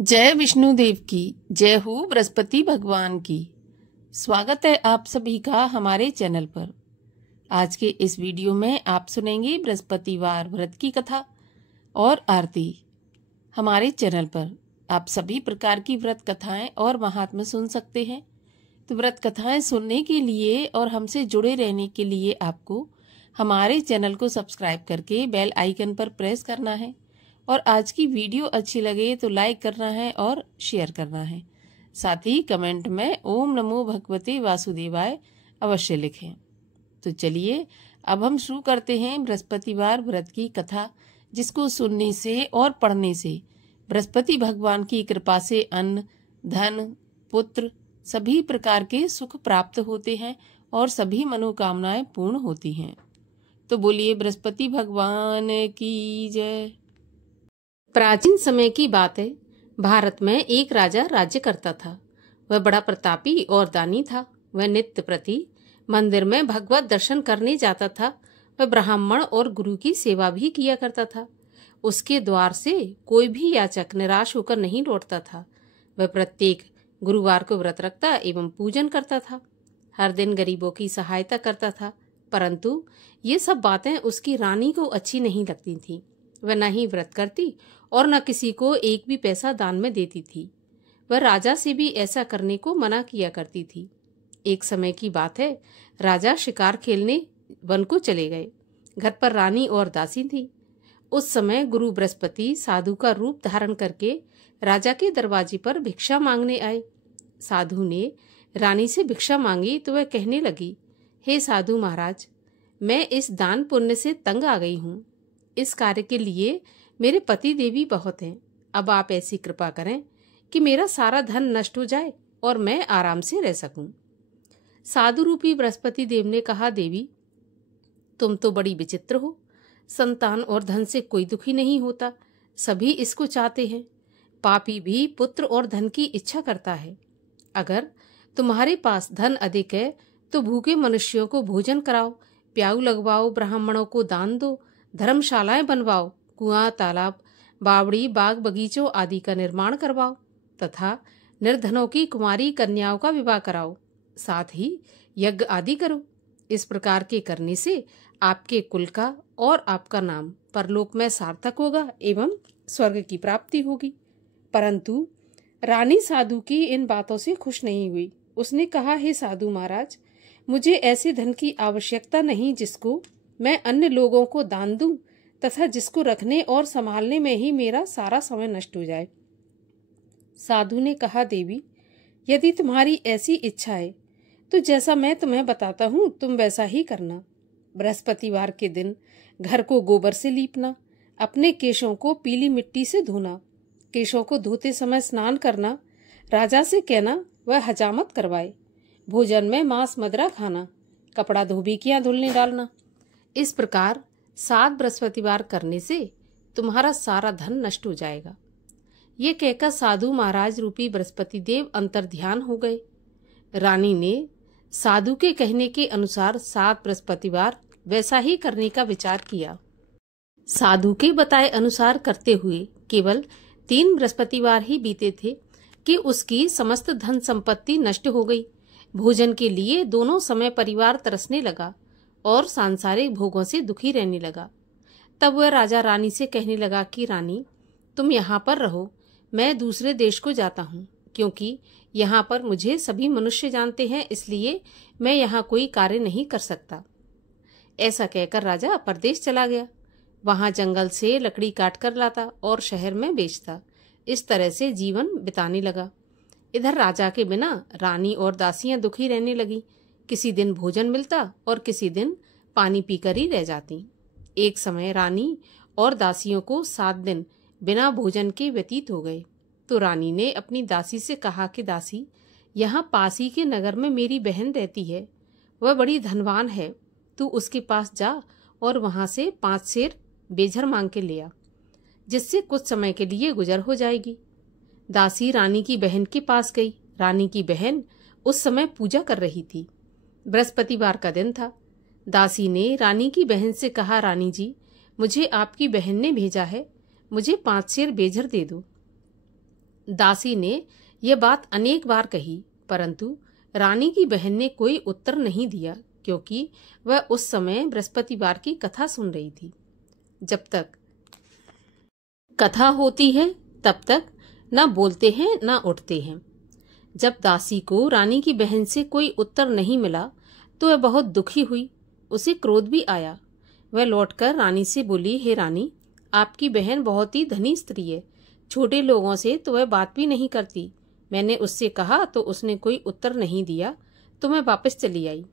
जय विष्णुदेव की जय हो, बृहस्पति भगवान की। स्वागत है आप सभी का हमारे चैनल पर। आज के इस वीडियो में आप सुनेंगे बृहस्पतिवार व्रत की कथा और आरती। हमारे चैनल पर आप सभी प्रकार की व्रत कथाएं और महात्म्य सुन सकते हैं। तो व्रत कथाएं सुनने के लिए और हमसे जुड़े रहने के लिए आपको हमारे चैनल को सब्सक्राइब करके बेल आइकन पर प्रेस करना है और आज की वीडियो अच्छी लगे तो लाइक करना है और शेयर करना है। साथ ही कमेंट में ओम नमो भगवते वासुदेवाय अवश्य लिखें। तो चलिए अब हम शुरू करते हैं बृहस्पतिवार व्रत की कथा, जिसको सुनने से और पढ़ने से बृहस्पति भगवान की कृपा से अन्न, धन, पुत्र सभी प्रकार के सुख प्राप्त होते हैं और सभी मनोकामनाएं पूर्ण होती हैं। तो बोलिए बृहस्पति भगवान की जय। प्राचीन समय की बात है। भारत में एक राजा राज्य करता था। वह बड़ा प्रतापी और दानी था। वह नित्य प्रति मंदिर में भगवत दर्शन करने जाता था। वह ब्राह्मण और गुरु की सेवा भी किया करता था। उसके द्वार से कोई भी याचक निराश होकर नहीं लौटता था। वह प्रत्येक गुरुवार को व्रत रखता एवं पूजन करता था। हर दिन गरीबों की सहायता करता था। परंतु ये सब बातें उसकी रानी को अच्छी नहीं लगती थी। वह न ही व्रत करती और न किसी को एक भी पैसा दान में देती थी। वह राजा से भी ऐसा करने को मना किया करती थी। एक समय की बात है, राजा शिकार खेलने वन को चले गए। घर पर रानी और दासी थी। उस समय गुरु बृहस्पति साधु का रूप धारण करके राजा के दरवाजे पर भिक्षा मांगने आए। साधु ने रानी से भिक्षा मांगी तो वह कहने लगी, हे साधु महाराज, मैं इस दान पुण्य से तंग आ गई हूँ। इस कार्य के लिए मेरे पति देवी बहुत हैं। अब आप ऐसी कृपा करें कि मेरा सारा धन नष्ट हो जाए और मैं आराम से रह सकूं। साधु रूपी बृहस्पति देव ने कहा, देवी तुम तो बड़ी विचित्र हो। संतान और धन से कोई दुखी नहीं होता, सभी इसको चाहते हैं। पापी भी पुत्र और धन की इच्छा करता है। अगर तुम्हारे पास धन अधिक है तो भूखे मनुष्यों को भोजन कराओ, प्याऊ लगवाओ, ब्राह्मणों को दान दो, धर्मशालाएं बनवाओ, कुआं, तालाब, बावड़ी, बाग बगीचों आदि का निर्माण करवाओ तथा निर्धनों की कुमारी कन्याओं का विवाह कराओ। साथ ही यज्ञ आदि करो। इस प्रकार के करने से आपके कुल का और आपका नाम परलोक में सार्थक होगा एवं स्वर्ग की प्राप्ति होगी। परंतु रानी साधु की इन बातों से खुश नहीं हुई। उसने कहा, हे साधु महाराज, मुझे ऐसे धन की आवश्यकता नहीं जिसको मैं अन्य लोगों को दान दूं तथा जिसको रखने और संभालने में ही मेरा सारा समय नष्ट हो जाए। साधु ने कहा, देवी यदि तुम्हारी ऐसी इच्छा है तो जैसा मैं तुम्हें बताता हूँ तुम वैसा ही करना। बृहस्पतिवार के दिन घर को गोबर से लीपना, अपने केशों को पीली मिट्टी से धोना, केशों को धोते समय स्नान करना, राजा से कहना वह हजामत करवाए, भोजन में मांस मदिरा खाना, कपड़ा धोबिकियां धुलने डालना। इस प्रकार 7 बृहस्पतिवार करने से तुम्हारा सारा धन नष्ट हो जाएगा। ये कहकर साधु महाराज रूपी बृहस्पति देव अंतर्ध्यान हो गए। रानी ने साधु के कहने के अनुसार 7 बृहस्पतिवार वैसा ही करने का विचार किया। साधु के बताए अनुसार करते हुए केवल 3 बृहस्पतिवार ही बीते थे कि उसकी समस्त धन संपत्ति नष्ट हो गई। भोजन के लिए दोनों समय परिवार तरसने लगा और सांसारिक भोगों से दुखी रहने लगा। तब वह राजा रानी से कहने लगा कि रानी, तुम यहाँ पर रहो, मैं दूसरे देश को जाता हूँ, क्योंकि यहाँ पर मुझे सभी मनुष्य जानते हैं, इसलिए मैं यहाँ कोई कार्य नहीं कर सकता। ऐसा कहकर राजा परदेश चला गया। वहां जंगल से लकड़ी काट कर लाता और शहर में बेचता। इस तरह से जीवन बिताने लगा। इधर राजा के बिना रानी और दासियां दुखी रहने लगी। किसी दिन भोजन मिलता और किसी दिन पानी पीकर ही रह जाती। एक समय रानी और दासियों को 7 दिन बिना भोजन के व्यतीत हो गए। तो रानी ने अपनी दासी से कहा कि दासी, यहाँ पास ही के नगर में मेरी बहन रहती है, वह बड़ी धनवान है, तू उसके पास जा और वहां से 5 सेर बेझर मांग के ले आ, जिससे कुछ समय के लिए गुजर हो जाएगी। दासी रानी की बहन के पास गई। रानी की बहन उस समय पूजा कर रही थी। बृहस्पतिवार का दिन था। दासी ने रानी की बहन से कहा, रानी जी, मुझे आपकी बहन ने भेजा है, मुझे 5 सेर बेझर दे दो। दासी ने यह बात अनेक बार कही, परंतु रानी की बहन ने कोई उत्तर नहीं दिया, क्योंकि वह उस समय बृहस्पतिवार की कथा सुन रही थी। जब तक कथा होती है तब तक न बोलते हैं न उठते हैं। जब दासी को रानी की बहन से कोई उत्तर नहीं मिला तो वह बहुत दुखी हुई। उसे क्रोध भी आया। वह लौटकर रानी से बोली, हे रानी, आपकी बहन बहुत ही धनी स्त्री है। छोटे लोगों से तो वह बात भी नहीं करती। मैंने उससे कहा तो उसने कोई उत्तर नहीं दिया, तो मैं वापस चली आई।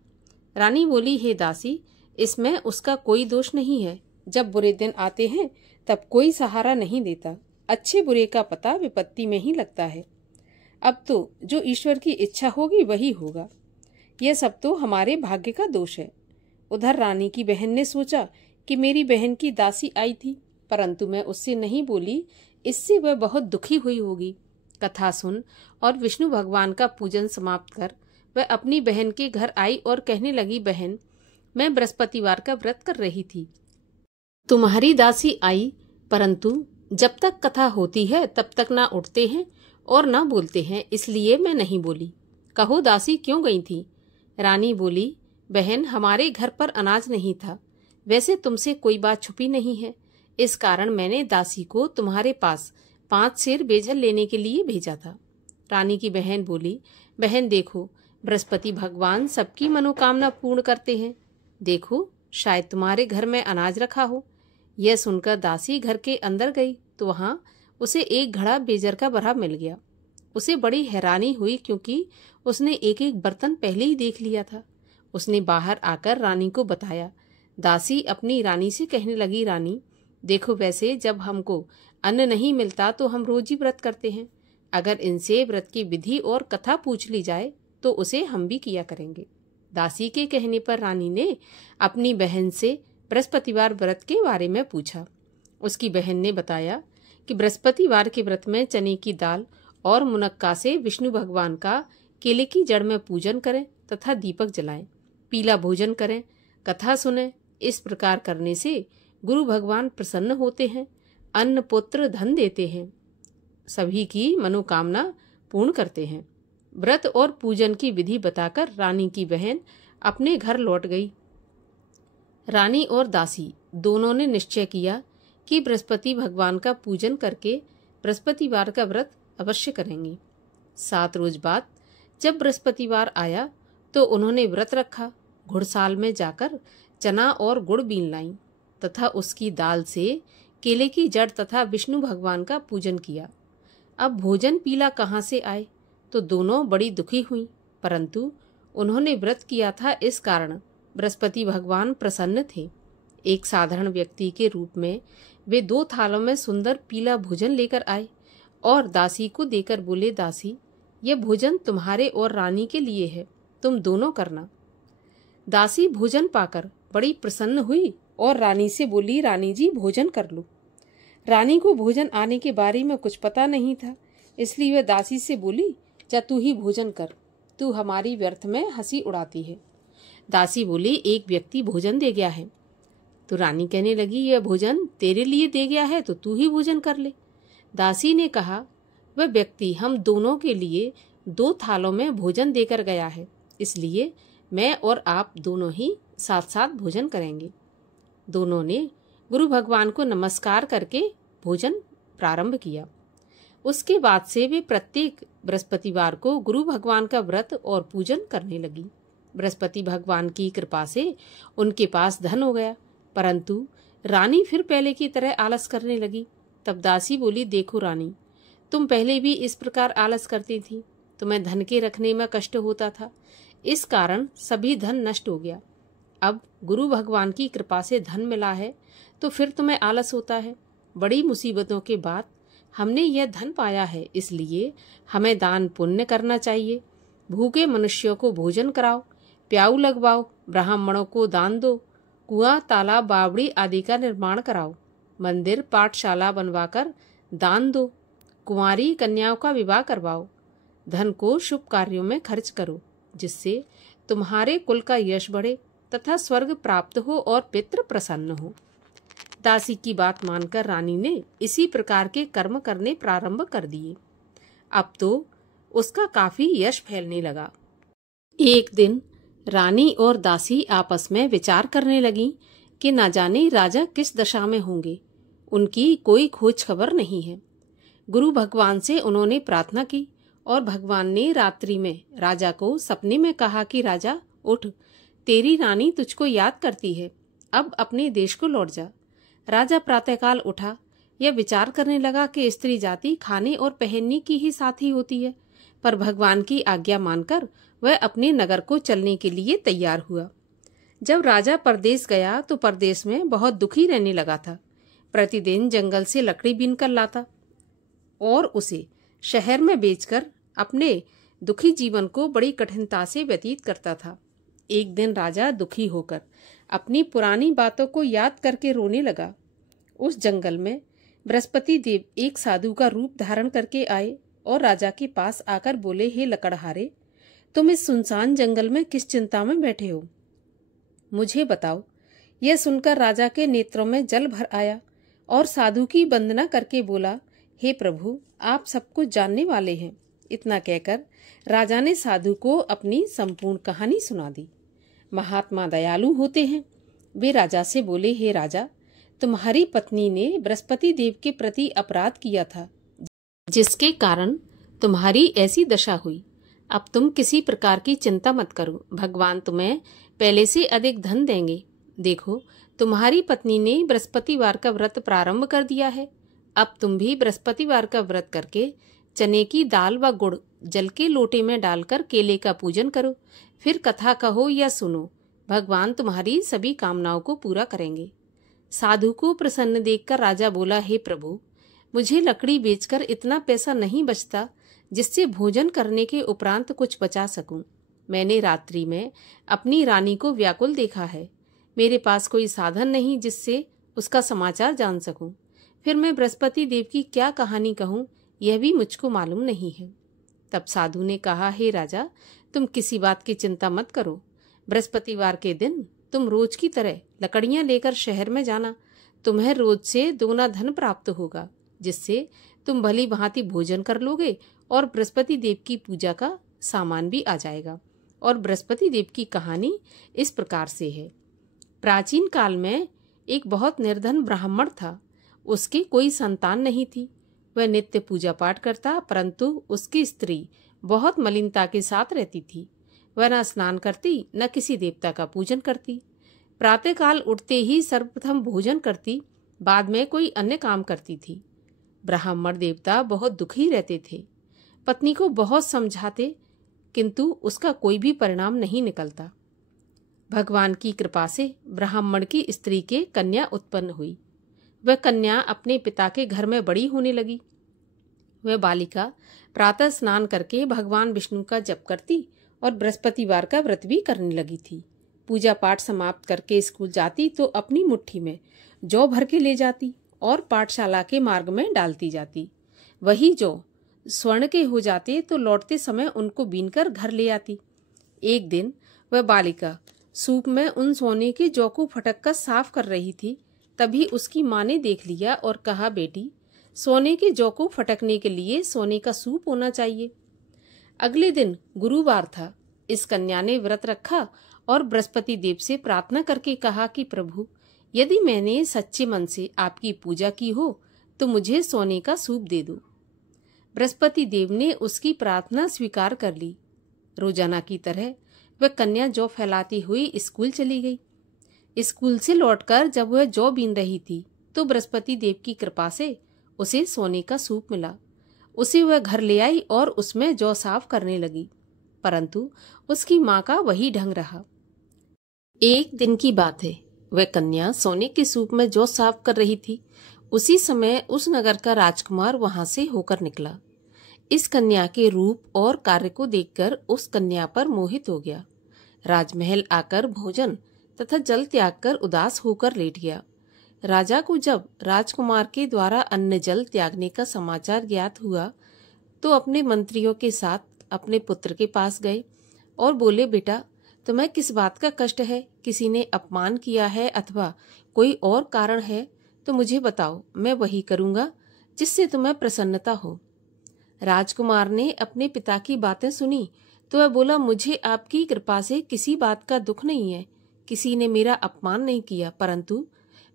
रानी बोली, हे दासी, इसमें उसका कोई दोष नहीं है। जब बुरे दिन आते हैं तब कोई सहारा नहीं देता। अच्छे बुरे का पता विपत्ति में ही लगता है। अब तो जो ईश्वर की इच्छा होगी वही होगा। यह सब तो हमारे भाग्य का दोष है। उधर रानी की बहन ने सोचा कि मेरी बहन की दासी आई थी, परंतु मैं उससे नहीं बोली, इससे वह बहुत दुखी हुई होगी। कथा सुन और विष्णु भगवान का पूजन समाप्त कर वह अपनी बहन के घर आई और कहने लगी, बहन, मैं बृहस्पतिवार का व्रत कर रही थी। तुम्हारी दासी आई, परंतु जब तक कथा होती है तब तक ना उठते हैं और ना बोलते हैं, इसलिए मैं नहीं बोली। कहो दासी क्यों गई थी? रानी बोली, बहन, हमारे घर पर अनाज नहीं था। वैसे तुमसे कोई बात छुपी नहीं है, इस कारण मैंने दासी को तुम्हारे पास 5 सेर बेजल लेने के लिए भेजा था। रानी की बहन बोली, बहन देखो, बृहस्पति भगवान सबकी मनोकामना पूर्ण करते हैं। देखो, शायद तुम्हारे घर में अनाज रखा हो। यह सुनकर दासी घर के अंदर गई तो वहां उसे एक घड़ा बेजर का भरा मिल गया। उसे बड़ी हैरानी हुई, क्योंकि उसने एक एक बर्तन पहले ही देख लिया था। उसने बाहर आकर रानी को बताया। दासी अपनी रानी से कहने लगी, रानी देखो, वैसे जब हमको अन्न नहीं मिलता तो हम रोज ही व्रत करते हैं। अगर इनसे व्रत की विधि और कथा पूछ ली जाए तो उसे हम भी किया करेंगे। दासी के कहने पर रानी ने अपनी बहन से बृहस्पतिवार व्रत के बारे में पूछा। उसकी बहन ने बताया कि बृहस्पतिवार के व्रत में चने की दाल और मुनक्का से विष्णु भगवान का केले की जड़ में पूजन करें तथा दीपक जलाएं, पीला भोजन करें, कथा सुनें। इस प्रकार करने से गुरु भगवान प्रसन्न होते हैं, अन्न पुत्र धन देते हैं, सभी की मनोकामना पूर्ण करते हैं। व्रत और पूजन की विधि बताकर रानी की बहन अपने घर लौट गई। रानी और दासी दोनों ने निश्चय किया कि बृहस्पति भगवान का पूजन करके बृहस्पतिवार का व्रत अवश्य करेंगे। 7 रोज बाद जब बृहस्पतिवार आया तो उन्होंने व्रत रखा। घुड़साल में जाकर चना और गुड़ बीन लाई तथा उसकी दाल से केले की जड़ तथा विष्णु भगवान का पूजन किया। अब भोजन पीला कहाँ से आए, तो दोनों बड़ी दुखी हुई, परंतु उन्होंने व्रत किया था, इस कारण बृहस्पति भगवान प्रसन्न थे। एक साधारण व्यक्ति के रूप में वे 2 थालों में सुंदर पीला भोजन लेकर आए और दासी को देकर बोले, दासी, यह भोजन तुम्हारे और रानी के लिए है, तुम दोनों करना। दासी भोजन पाकर बड़ी प्रसन्न हुई और रानी से बोली, रानी जी भोजन कर लो। रानी को भोजन आने के बारे में कुछ पता नहीं था, इसलिए वह दासी से बोली, जा तू ही भोजन कर, तू हमारी व्यर्थ में हंसी उड़ाती है। दासी बोली, एक व्यक्ति भोजन दे गया है। तो रानी कहने लगी, यह भोजन तेरे लिए दे गया है तो तू ही भोजन कर ले। दासी ने कहा, वह व्यक्ति हम दोनों के लिए 2 थालों में भोजन देकर गया है, इसलिए मैं और आप दोनों ही साथ साथ भोजन करेंगे। दोनों ने गुरु भगवान को नमस्कार करके भोजन प्रारंभ किया। उसके बाद से वे प्रत्येक बृहस्पतिवार को गुरु भगवान का व्रत और पूजन करने लगी। बृहस्पति भगवान की कृपा से उनके पास धन हो गया, परंतु रानी फिर पहले की तरह आलस करने लगी। तब दासी बोली, देखो रानी, तुम पहले भी इस प्रकार आलस करती थी, तुम्हें धन के रखने में कष्ट होता था, इस कारण सभी धन नष्ट हो गया। अब गुरु भगवान की कृपा से धन मिला है तो फिर तुम्हें आलस होता है। बड़ी मुसीबतों के बाद हमने यह धन पाया है, इसलिए हमें दान पुण्य करना चाहिए। भूखे मनुष्यों को भोजन कराओ, प्याऊ लगवाओ, ब्राह्मणों को दान दो, कुआं, तालाब, बावड़ी आदि का निर्माण कराओ, मंदिर, पाठशाला बनवाकर दान दो, कुंवारी कन्याओं का विवाह करवाओ, धन को शुभ कार्यों में खर्च करो, जिससे तुम्हारे कुल का यश बढ़े तथा स्वर्ग प्राप्त हो और पितृ प्रसन्न हो। दासी की बात मानकर रानी ने इसी प्रकार के कर्म करने प्रारंभ कर दिए। अब तो उसका काफी यश फैलने लगा। एक दिन रानी और दासी आपस में विचार करने लगीं कि न जाने राजा किस दशा में होंगे, उनकी कोई खोज खबर नहीं है। गुरु भगवान से उन्होंने प्रार्थना की और भगवान ने रात्रि में राजा को सपने में कहा कि राजा उठ, तेरी रानी तुझको याद करती है, अब अपने देश को लौट जा। राजा प्रातःकाल उठा, यह विचार करने लगा कि स्त्री जाति खाने और पहनने की ही साथी होती है, पर भगवान की आज्ञा मानकर वह अपने नगर को चलने के लिए तैयार हुआ। जब राजा परदेश गया तो परदेश में बहुत दुखी रहने लगा था। प्रतिदिन जंगल से लकड़ी बीन कर लाता और उसे शहर में बेचकर अपने दुखी जीवन को बड़ी कठिनता से व्यतीत करता था। एक दिन राजा दुखी होकर अपनी पुरानी बातों को याद करके रोने लगा। उस जंगल में बृहस्पति देव एक साधु का रूप धारण करके आए और राजा के पास आकर बोले, हे लकड़हारे, तुम इस सुनसान जंगल में किस चिंता में बैठे हो, मुझे बताओ। यह सुनकर राजा के नेत्रों में जल भर आया और साधु की वंदना करके बोला, हे प्रभु, आप सब कुछ जानने वाले हैं। इतना कहकर राजा ने साधु को अपनी संपूर्ण कहानी सुना दी। महात्मा दयालु होते हैं। वे राजा से बोले, हे राजा, तुम्हारी पत्नी ने बृहस्पति देव के प्रति अपराध किया था, जिसके कारण तुम्हारी ऐसी दशा हुई। अब तुम किसी प्रकार की चिंता मत करो, भगवान तुम्हें पहले से अधिक धन देंगे। देखो, तुम्हारी पत्नी ने बृहस्पतिवार का व्रत प्रारंभ कर दिया है। अब तुम भी बृहस्पतिवार का व्रत करके चने की दाल व गुड़ जल के लोटे में डालकर केले का पूजन करो, फिर कथा कहो या सुनो, भगवान तुम्हारी सभी कामनाओं को पूरा करेंगे। साधु को प्रसन्न देखकर राजा बोला, हे प्रभु, मुझे लकड़ी बेचकर इतना पैसा नहीं बचता जिससे भोजन करने के उपरांत कुछ बचा सकूं। मैंने रात्रि में अपनी रानी को व्याकुल देखा है। मेरे पास कोई साधन नहीं जिससे उसका समाचार जान सकूं। फिर मैं बृहस्पति देव की क्या कहानी कहूं, यह भी मुझको मालूम नहीं है। तब साधु ने कहा, हे राजा, तुम किसी बात की चिंता मत करो। बृहस्पतिवार के दिन तुम रोज की तरह लकड़ियां लेकर शहर में जाना। तुम्हें रोज से दोगुना धन प्राप्त होगा, जिससे तुम भली भांति भोजन कर लोगे और बृहस्पति देव की पूजा का सामान भी आ जाएगा। और बृहस्पति देव की कहानी इस प्रकार से है। प्राचीन काल में एक बहुत निर्धन ब्राह्मण था। उसकी कोई संतान नहीं थी। वह नित्य पूजा पाठ करता, परंतु उसकी स्त्री बहुत मलिनता के साथ रहती थी। वह न स्नान करती, न किसी देवता का पूजन करती। प्रातःकाल उठते ही सर्वप्रथम भोजन करती, बाद में कोई अन्य काम करती थी। ब्राह्मण देवता बहुत दुखी रहते थे। पत्नी को बहुत समझाते, किंतु उसका कोई भी परिणाम नहीं निकलता। भगवान की कृपा से ब्राह्मण की स्त्री के कन्या उत्पन्न हुई। वह कन्या अपने पिता के घर में बड़ी होने लगी। वह बालिका प्रातः स्नान करके भगवान विष्णु का जप करती और बृहस्पतिवार का व्रत भी करने लगी थी। पूजा पाठ समाप्त करके स्कूल जाती तो अपनी मुट्ठी में जौ भर के ले जाती और पाठशाला के मार्ग में डालती जाती। वही जौ स्वर्ण के हो जाते तो लौटते समय उनको बीनकर घर ले आती। एक दिन वह बालिका सूप में उन सोने के जौ को फटक कर साफ कर रही थी। तभी उसकी माँ ने देख लिया और कहा, बेटी, सोने के जौ को फटकने के लिए सोने का सूप होना चाहिए। अगले दिन गुरुवार था। इस कन्या ने व्रत रखा और बृहस्पति देव से प्रार्थना करके कहा कि प्रभु, यदि मैंने सच्चे मन से आपकी पूजा की हो तो मुझे सोने का सूप दे दो। बृहस्पति देव ने उसकी प्रार्थना स्वीकार कर ली। रोजाना की तरह वह कन्या जौ फैलाती हुई स्कूल चली गई। स्कूल से लौटकर जब वह जौ बीन रही थी तो बृहस्पति देव की कृपा से उसे सोने का सूप मिला। उसे वह घर ले आई और उसमें जौ साफ करने लगी, परंतु उसकी माँ का वही ढंग रहा। एक दिन की बात है, वह कन्या सोने के सूप में जौ साफ कर रही थी। उसी समय उस नगर का राजकुमार वहां से होकर निकला। इस कन्या के रूप और कार्य को देखकर उस कन्या पर मोहित हो गया। राजमहल आकर भोजन तथा जल त्याग कर उदास होकर लेट गया। राजा को जब राजकुमार के द्वारा अन्न जल त्यागने का समाचार ज्ञात हुआ तो अपने मंत्रियों के साथ अपने पुत्र के पास गए और बोले, बेटा, तुम्हें किस बात का कष्ट है? किसी ने अपमान किया है अथवा कोई और कारण है तो मुझे बताओ, मैं वही करूंगा जिससे तुम्हें प्रसन्नता हो। राजकुमार ने अपने पिता की बातें सुनी तो वह बोला, मुझे आपकी कृपा से किसी बात का दुख नहीं है, किसी ने मेरा अपमान नहीं किया, परंतु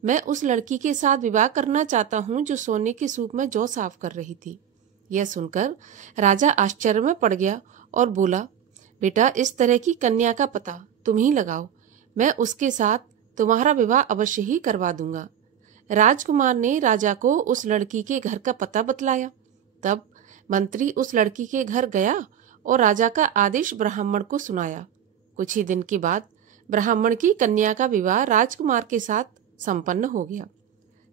मैं उस लड़की के साथ विवाह करना चाहता हूँ जो सोने के सूप में जौ साफ कर रही थी। यह सुनकर राजा आश्चर्य में पड़ गया और बोला, बेटा, इस तरह की कन्या का पता तुम ही लगाओ, मैं उसके साथ तुम्हारा विवाह अवश्य ही करवा दूंगा। राजकुमार ने राजा को उस लड़की के घर का पता बतलाया। तब मंत्री उस लड़की के घर गया और राजा का आदेश ब्राह्मण को सुनाया। कुछ ही दिन के बाद ब्राह्मण की कन्या का विवाह राजकुमार के साथ संपन्न हो गया।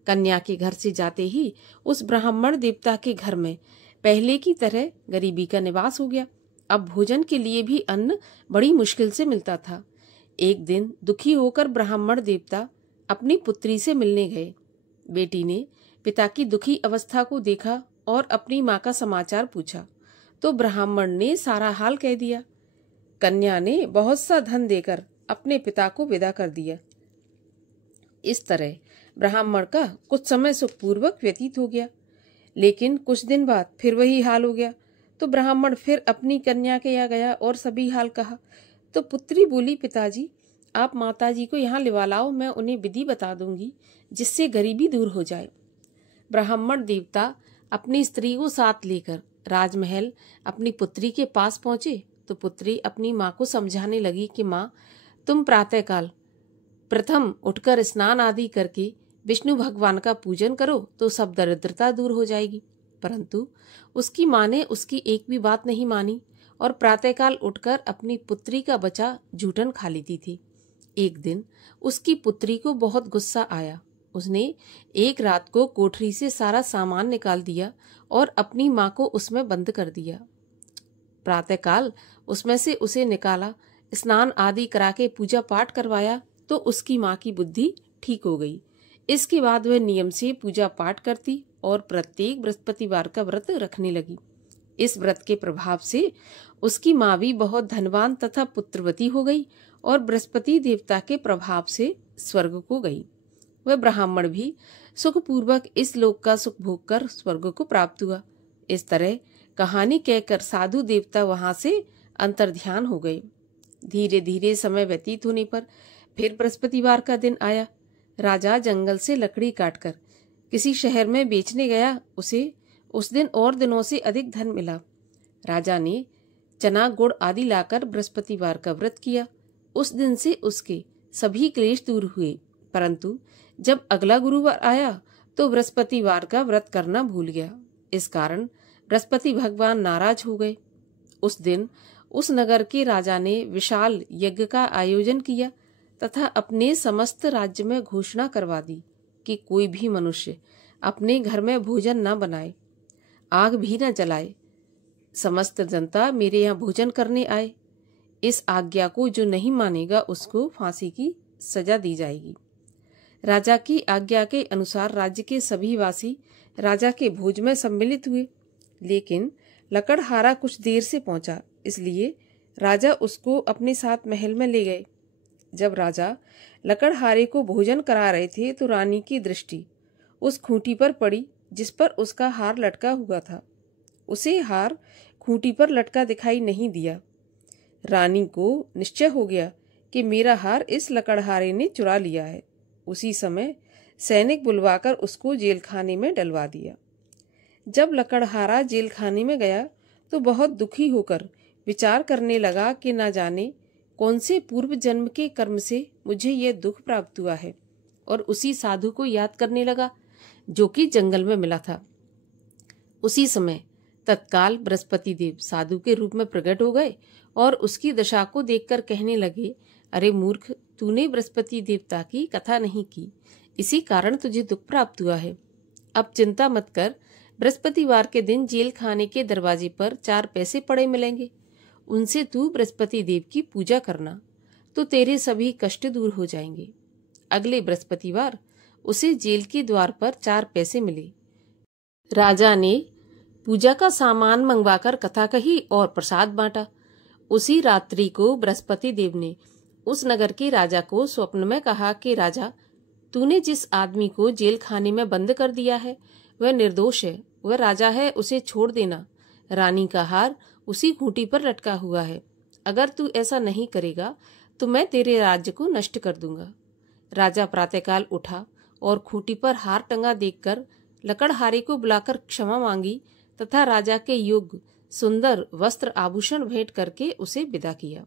कन्या के घर से जाते ही उस ब्राह्मण देवता के घर में पहले की तरह गरीबी का निवास हो गया। अब भोजन के लिए भी अन्न बड़ी मुश्किल से मिलता था। एक दिन दुखी होकर ब्राह्मण देवता अपनी पुत्री से मिलने गए। बेटी ने पिता की दुखी अवस्था को देखा और अपनी माँ का समाचार पूछा तो ब्राह्मण ने सारा हाल कह दिया। कन्या ने बहुत सा धन देकर अपने पिता को विदा कर दिया। इस तरह ब्राह्मण का कुछ समय सुखपूर्वक व्यतीत हो गया, लेकिन कुछ दिन बाद फिर वही हाल हो गया। तो ब्राह्मण फिर अपनी कन्या के यहाँ गया और सभी हाल कहा। तो पुत्री बोली, पिताजी, आप माताजी को यहाँ लिवा लाओ, मैं उन्हें विधि बता दूंगी जिससे गरीबी दूर हो जाए। ब्राह्मण देवता अपनी स्त्री को साथ लेकर राजमहल अपनी पुत्री के पास पहुंचे तो पुत्री अपनी माँ को समझाने लगी कि माँ, तुम प्रातःकाल प्रथम उठकर स्नान आदि करके विष्णु भगवान का पूजन करो तो सब दरिद्रता दूर हो जाएगी। परंतु उसकी माँ ने उसकी एक भी बात नहीं मानी और प्रातःकाल उठकर अपनी पुत्री का बचा जूठन खा लेती थी। एक दिन उसकी पुत्री को बहुत गुस्सा आया। उसने एक रात को कोठरी से सारा सामान निकाल दिया और अपनी माँ को उसमें बंद कर दिया। प्रातःकाल उसमें से उसे निकाला, स्नान आदि करा के पूजा पाठ करवाया तो उसकी माँ की बुद्धि ठीक हो गई। इसके बाद वह नियम से पूजा पाठ करती और प्रत्येक बृहस्पतिवार का व्रत रखने लगी। इस व्रत के प्रभाव से उसकी माँ भी बहुत धनवान तथा पुत्रवती हो गई और बृहस्पति देवता के प्रभाव से स्वर्ग को गई। वह ब्राह्मण भी सुखपूर्वक इस लोक का सुख भोग कर स्वर्ग को प्राप्त हुआ। इस तरह कहानी कहकर साधु देवता वहां से अंतर्ध्यान हो गए। धीरे धीरे समय व्यतीत होने पर फिर बृहस्पतिवार का दिन आया। राजा जंगल से लकड़ी काटकर किसी शहर में बेचने गया। उसे उस दिन और दिनों से अधिक धन मिला। राजा ने चना गुड़ आदि लाकर बृहस्पतिवार का व्रत किया। उस दिन से उसके सभी क्लेश दूर हुए। परंतु जब अगला गुरुवार आया तो बृहस्पतिवार का व्रत करना भूल गया। इस कारण बृहस्पति भगवान नाराज हो गए। उस दिन उस नगर के राजा ने विशाल यज्ञ का आयोजन किया तथा अपने समस्त राज्य में घोषणा करवा दी कि कोई भी मनुष्य अपने घर में भोजन न बनाए, आग भी न जलाए। समस्त जनता मेरे यहाँ भोजन करने आए। इस आज्ञा को जो नहीं मानेगा उसको फांसी की सजा दी जाएगी। राजा की आज्ञा के अनुसार राज्य के सभी वासी राजा के भोज में सम्मिलित हुए, लेकिन लकड़हारा कुछ देर से पहुंचा, इसलिए राजा उसको अपने साथ महल में ले गए। जब राजा लकड़हारे को भोजन करा रहे थे तो रानी की दृष्टि उस खूंटी पर पड़ी जिस पर उसका हार लटका हुआ था। उसे हार खूंटी पर लटका दिखाई नहीं दिया। रानी को निश्चय हो गया कि मेरा हार इस लकड़हारे ने चुरा लिया है। उसी समय सैनिक बुलवाकर उसको जेलखाने में डलवा दिया। जब लकड़हारा जेलखाने में गया तो बहुत दुखी होकर विचार करने लगा कि न जाने कौन से पूर्व जन्म के कर्म से मुझे यह दुख प्राप्त हुआ है, और उसी साधु को याद करने लगा जो कि जंगल में मिला था। उसी समय तत्काल बृहस्पति देव साधु के रूप में प्रकट हो गए और उसकी दशा को देखकर कहने लगे, अरे मूर्ख, तूने बृहस्पति देवता की कथा नहीं की, इसी कारण तुझे दुख प्राप्त हुआ है। अब चिंता मत कर, बृहस्पतिवार के दिन जेल खाने के दरवाजे पर 4 पैसे पड़े मिलेंगे, उनसे तू बृहस्पति देव की पूजा करना तो तेरे सभी कष्ट दूर हो जाएंगे। अगले बृहस्पतिवार उसे जेल के द्वार पर 4 पैसे मिले। राजा ने पूजा का सामान मंगवाकर कथा कही और प्रसाद बांटा। उसी रात्रि को बृहस्पति देव ने उस नगर के राजा को स्वप्न में कहा कि राजा, तूने जिस आदमी को जेल खाने में बंद कर दिया है वह निर्दोष है, वह राजा है, उसे छोड़ देना। रानी का हार उसी खूंटी पर लटका हुआ है। अगर तू ऐसा नहीं करेगा तो मैं तेरे राज्य को नष्ट कर दूंगा। राजा प्रातःकाल उठा और खूंटी पर हार टंगा देखकर लकड़हारे को बुलाकर क्षमा मांगी तथा राजा के योग्य सुंदर वस्त्र आभूषण भेंट करके उसे विदा किया।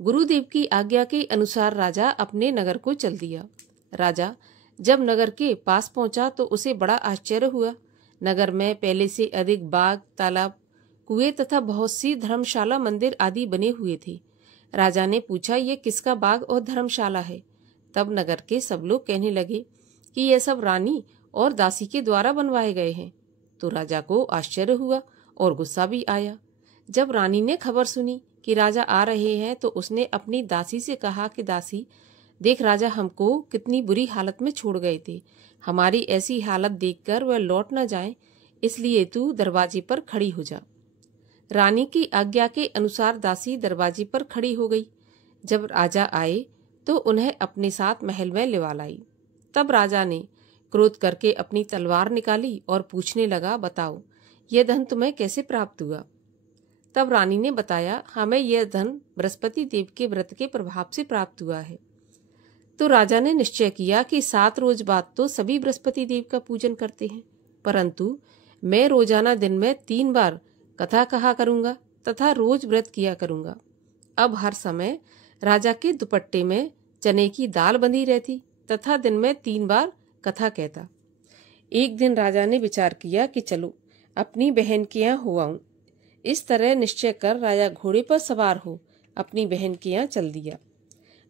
गुरुदेव की आज्ञा के अनुसार राजा अपने नगर को चल दिया। राजा जब नगर के पास पहुंचा तो उसे बड़ा आश्चर्य हुआ। नगर में पहले से अधिक बाग, तालाब, कुएं तथा बहुत सी धर्मशाला, मंदिर आदि बने हुए थे। राजा ने पूछा, ये किसका बाग और धर्मशाला है? तब नगर के सब लोग कहने लगे कि यह सब रानी और दासी के द्वारा बनवाए गए हैं। तो राजा को आश्चर्य हुआ और गुस्सा भी आया। जब रानी ने खबर सुनी कि राजा आ रहे हैं तो उसने अपनी दासी से कहा कि दासी, देख राजा हमको कितनी बुरी हालत में छोड़ गए थे। हमारी ऐसी हालत देखकर वह लौट न जाए, इसलिए तू दरवाजे पर खड़ी हो जा। रानी की आज्ञा के अनुसार दासी दरवाजे पर खड़ी हो गई। जब राजा आए तो उन्हें अपने साथ महल में लिवा लाई। तब राजा ने क्रोध करके अपनी तलवार निकाली और पूछने लगा, बताओ यह धन तुम्हें कैसे प्राप्त हुआ? तब रानी ने बताया, हमें यह धन बृहस्पति देव के व्रत के प्रभाव से प्राप्त हुआ है। तो राजा ने निश्चय किया कि 7 रोज बाद तो सभी बृहस्पति देव का पूजन करते हैं, परंतु मैं रोजाना दिन में 3 बार कथा कहा करूंगा तथा रोज व्रत किया करूंगा। अब हर समय राजा के दुपट्टे में चने की दाल बंधी रहती तथा दिन में 3 बार कथा कहता। एक दिन राजा ने विचार किया कि चलो अपनी बहन के यहाँ हो आऊं। इस तरह निश्चय कर राजा घोड़े पर सवार हो अपनी बहन के यहाँ चल दिया।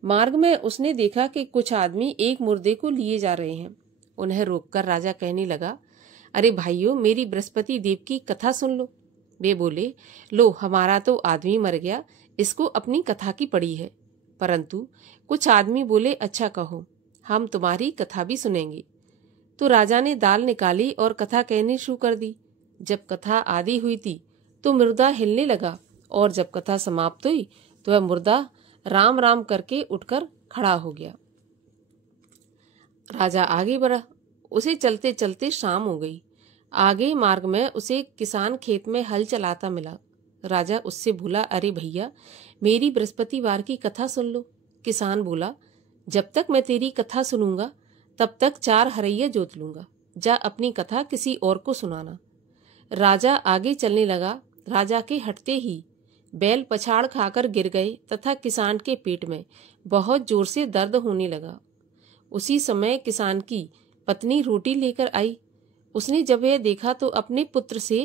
मार्ग में उसने देखा कि कुछ आदमी एक मुर्दे को लिए जा रहे हैं। उन्हें रोककर राजा कहने लगा, अरे भाइयों, मेरी बृहस्पति देव की कथा सुन लो। वे बोले, लो हमारा तो आदमी मर गया, इसको अपनी कथा की पड़ी है। परंतु कुछ आदमी बोले, अच्छा कहो, हम तुम्हारी कथा भी सुनेंगे। तो राजा ने दाल निकाली और कथा कहनी शुरू कर दी। जब कथा आधी हुई थी तो मुर्दा हिलने लगा और जब कथा समाप्त हुई तो वह मुर्दा राम राम करके उठकर खड़ा हो गया। राजा आगे बढ़ा। उसे चलते चलते शाम हो गई। आगे मार्ग में उसे किसान खेत में हल चलाता मिला। राजा उससे बोला, अरे भैया, मेरी बृहस्पतिवार की कथा सुन लो। किसान बोला, जब तक मैं तेरी कथा सुनूंगा तब तक 4 हरैया जोत लूंगा। जा अपनी कथा किसी और को सुनाना। राजा आगे चलने लगा। राजा के हटते ही बैल पछाड़ खाकर गिर गए तथा किसान के पेट में बहुत जोर से दर्द होने लगा। उसी समय किसान की पत्नी रोटी लेकर आई। उसने जब यह देखा तो अपने पुत्र से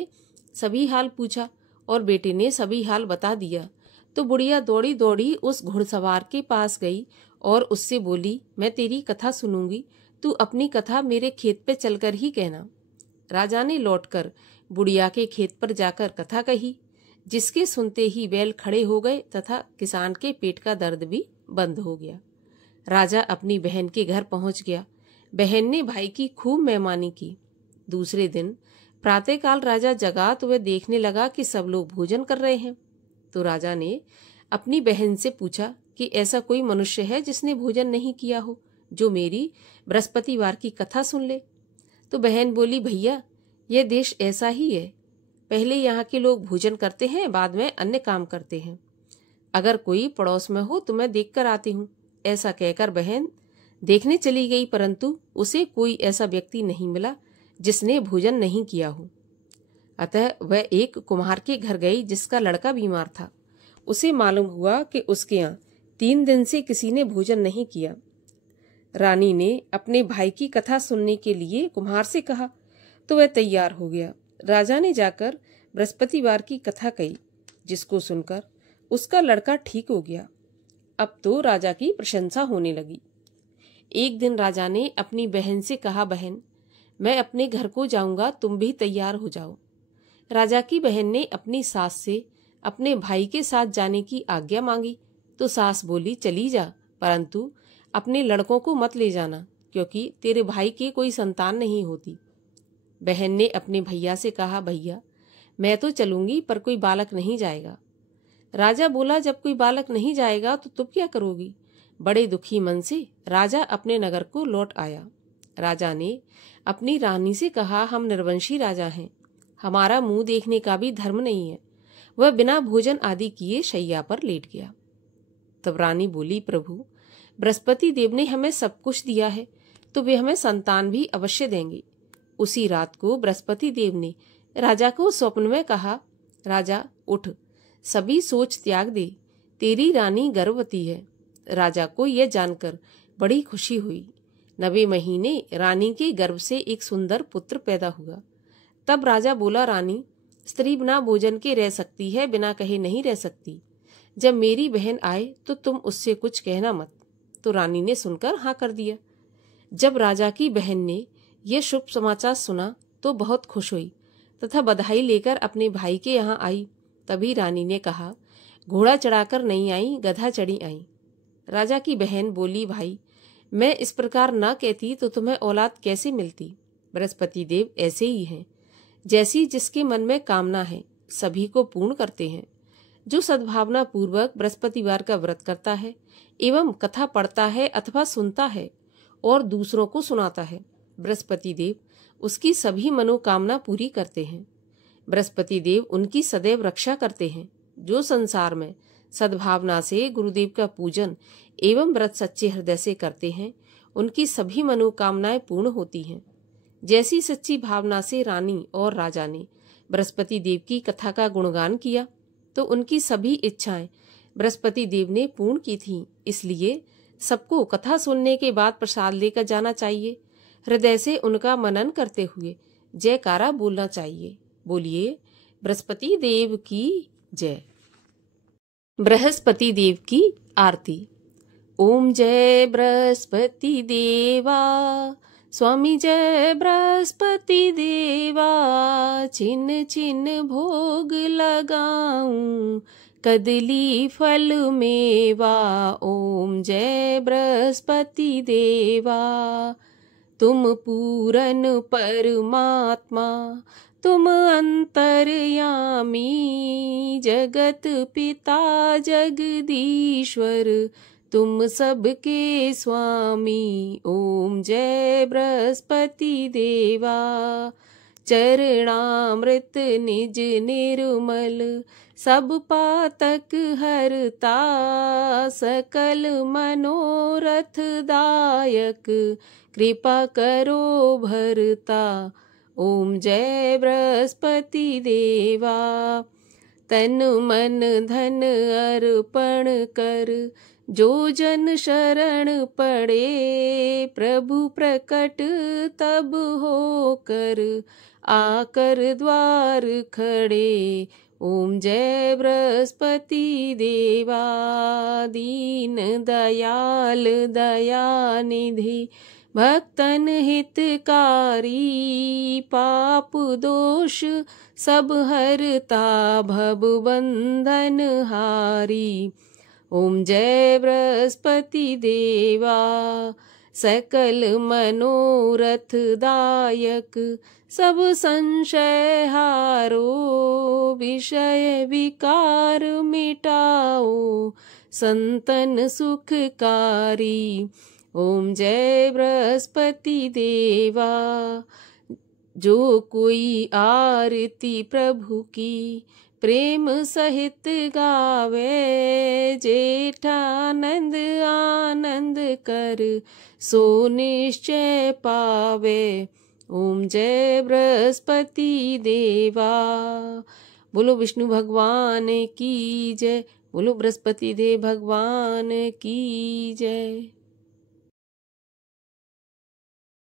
सभी हाल पूछा और बेटे ने सभी हाल बता दिया। तो बुढ़िया दौड़ी दौड़ी उस घुड़सवार के पास गई और उससे बोली, मैं तेरी कथा सुनूंगी, तू अपनी कथा मेरे खेत पे चलकर ही कहना। राजा ने लौटकर बुढ़िया के खेत पर जाकर कथा कही, जिसके सुनते ही बैल खड़े हो गए तथा किसान के पेट का दर्द भी बंद हो गया। राजा अपनी बहन के घर पहुंच गया। बहन ने भाई की खूब मेहमानी की। दूसरे दिन प्रातःकाल राजा जगा तो वह देखने लगा कि सब लोग भोजन कर रहे हैं। तो राजा ने अपनी बहन से पूछा कि ऐसा कोई मनुष्य है जिसने भोजन नहीं किया हो, जो मेरी बृहस्पतिवार की कथा सुन ले। तो बहन बोली, भैया, यह देश ऐसा ही है। पहले यहाँ के लोग भोजन करते हैं, बाद में अन्य काम करते हैं। अगर कोई पड़ोस में हो तो मैं देखकर आती हूँ। ऐसा कहकर बहन देखने चली गई, परंतु उसे कोई ऐसा व्यक्ति नहीं मिला जिसने भोजन नहीं किया हो। अतः वह एक कुम्हार के घर गई जिसका लड़का बीमार था। उसे मालूम हुआ कि उसके यहाँ 3 दिन से किसी ने भोजन नहीं किया। रानी ने अपने भाई की कथा सुनने के लिए कुम्हार से कहा तो वह तैयार हो गया। राजा ने जाकर बृहस्पतिवार की कथा कही, जिसको सुनकर उसका लड़का ठीक हो गया। अब तो राजा की प्रशंसा होने लगी। एक दिन राजा ने अपनी बहन से कहा, बहन, मैं अपने घर को जाऊंगा, तुम भी तैयार हो जाओ। राजा की बहन ने अपनी सास से अपने भाई के साथ जाने की आज्ञा मांगी तो सास बोली, चली जा, परंतु अपने लड़कों को मत ले जाना, क्योंकि तेरे भाई के कोई संतान नहीं होती। बहन ने अपने भैया से कहा, भैया, मैं तो चलूंगी पर कोई बालक नहीं जाएगा। राजा बोला, जब कोई बालक नहीं जाएगा तो तुम क्या करोगी? बड़े दुखी मन से राजा अपने नगर को लौट आया। राजा ने अपनी रानी से कहा, हम निर्वंशी राजा हैं, हमारा मुंह देखने का भी धर्म नहीं है। वह बिना भोजन आदि किए शैया पर लेट गया। तब रानी बोली, प्रभु, बृहस्पति देव ने हमें सब कुछ दिया है, तो वे हमें संतान भी अवश्य देंगे। उसी रात को बृहस्पति देव ने राजा को स्वप्न में कहा, राजा उठ, सभी सोच त्याग दे, तेरी रानी गर्भवती है। राजा को यह जानकर बड़ी खुशी हुई। 9वें महीने रानी के गर्भ से एक सुंदर पुत्र पैदा हुआ। तब राजा बोला, रानी, स्त्री बिना भोजन के रह सकती है, बिना कहे नहीं रह सकती। जब मेरी बहन आए तो तुम उससे कुछ कहना मत। तो रानी ने सुनकर हाँ कर दिया। जब राजा की बहन ने यह शुभ समाचार सुना तो बहुत खुश हुई तथा बधाई लेकर अपने भाई के यहाँ आई। तभी रानी ने कहा, घोड़ा चढ़ाकर नहीं आई, गधा चढ़ी आई। राजा की बहन बोली, भाई, मैं इस प्रकार न कहती तो तुम्हें औलाद कैसे मिलती। बृहस्पति देव ऐसे ही हैं, जैसी जिसके मन में कामना है सभी को पूर्ण करते हैं। जो सद्भावना पूर्वक बृहस्पतिवार का व्रत करता है एवं कथा पढ़ता है अथवा सुनता है और दूसरों को सुनाता है, बृहस्पति देव उसकी सभी मनोकामना पूरी करते हैं। बृहस्पति देव उनकी सदैव रक्षा करते हैं। जो संसार में सद्भावना से गुरुदेव का पूजन एवं व्रत सच्चे हृदय से करते हैं, उनकी सभी मनोकामनाएं पूर्ण होती हैं। जैसी सच्ची भावना से रानी और राजा ने बृहस्पति देव की कथा का गुणगान किया तो उनकी सभी इच्छाएं बृहस्पति देव ने पूर्ण की थीं। इसलिए सबको कथा सुनने के बाद प्रसाद लेकर जाना चाहिए। हृदय से उनका मनन करते हुए जयकारा बोलना चाहिए। बोलिए, बृहस्पति देव की जय। बृहस्पति देव की आरती। ओम जय बृहस्पति देवा, स्वामी जय बृहस्पति देवा। छिन छिन भोग लगाऊं, कदली फल मेवा। ओम जय बृहस्पति देवा। तुम पूरन परमात्मा, तुम अंतर्यामी। जगत पिता जगदीश्वर, तुम सबके स्वामी। ओम जय बृहस्पति देवा। चरणामृत निज निर्मल, सब पातक हरता। सकल मनोरथ दायक, कृपा करो भरता। ओम जय बृहस्पति देवा। तन मन धन अर्पण कर, जो जन शरण पड़े। प्रभु प्रकट तब होकर, आकर द्वार खड़े। ओम जय बृहस्पति देवा। दीन दयाल दयानिधि, भक्तन हितकारी। पाप दोष सब हरता, भव बंधन हारी। ओम जय बृहस्पति देवा। सकल मनोरथ दायक, सब संशय हारो। विषय विकार मिटाओ, संतन सुखकारी। ओम जय बृहस्पति देवा। जो कोई आरती प्रभु की, प्रेम सहित गावे। जेठानंद आनंद कर, सो निश्चय पावे। ओम जय बृहस्पति देवा। बोलो विष्णु भगवान की जय। बोलो बृहस्पति देव भगवान की जय।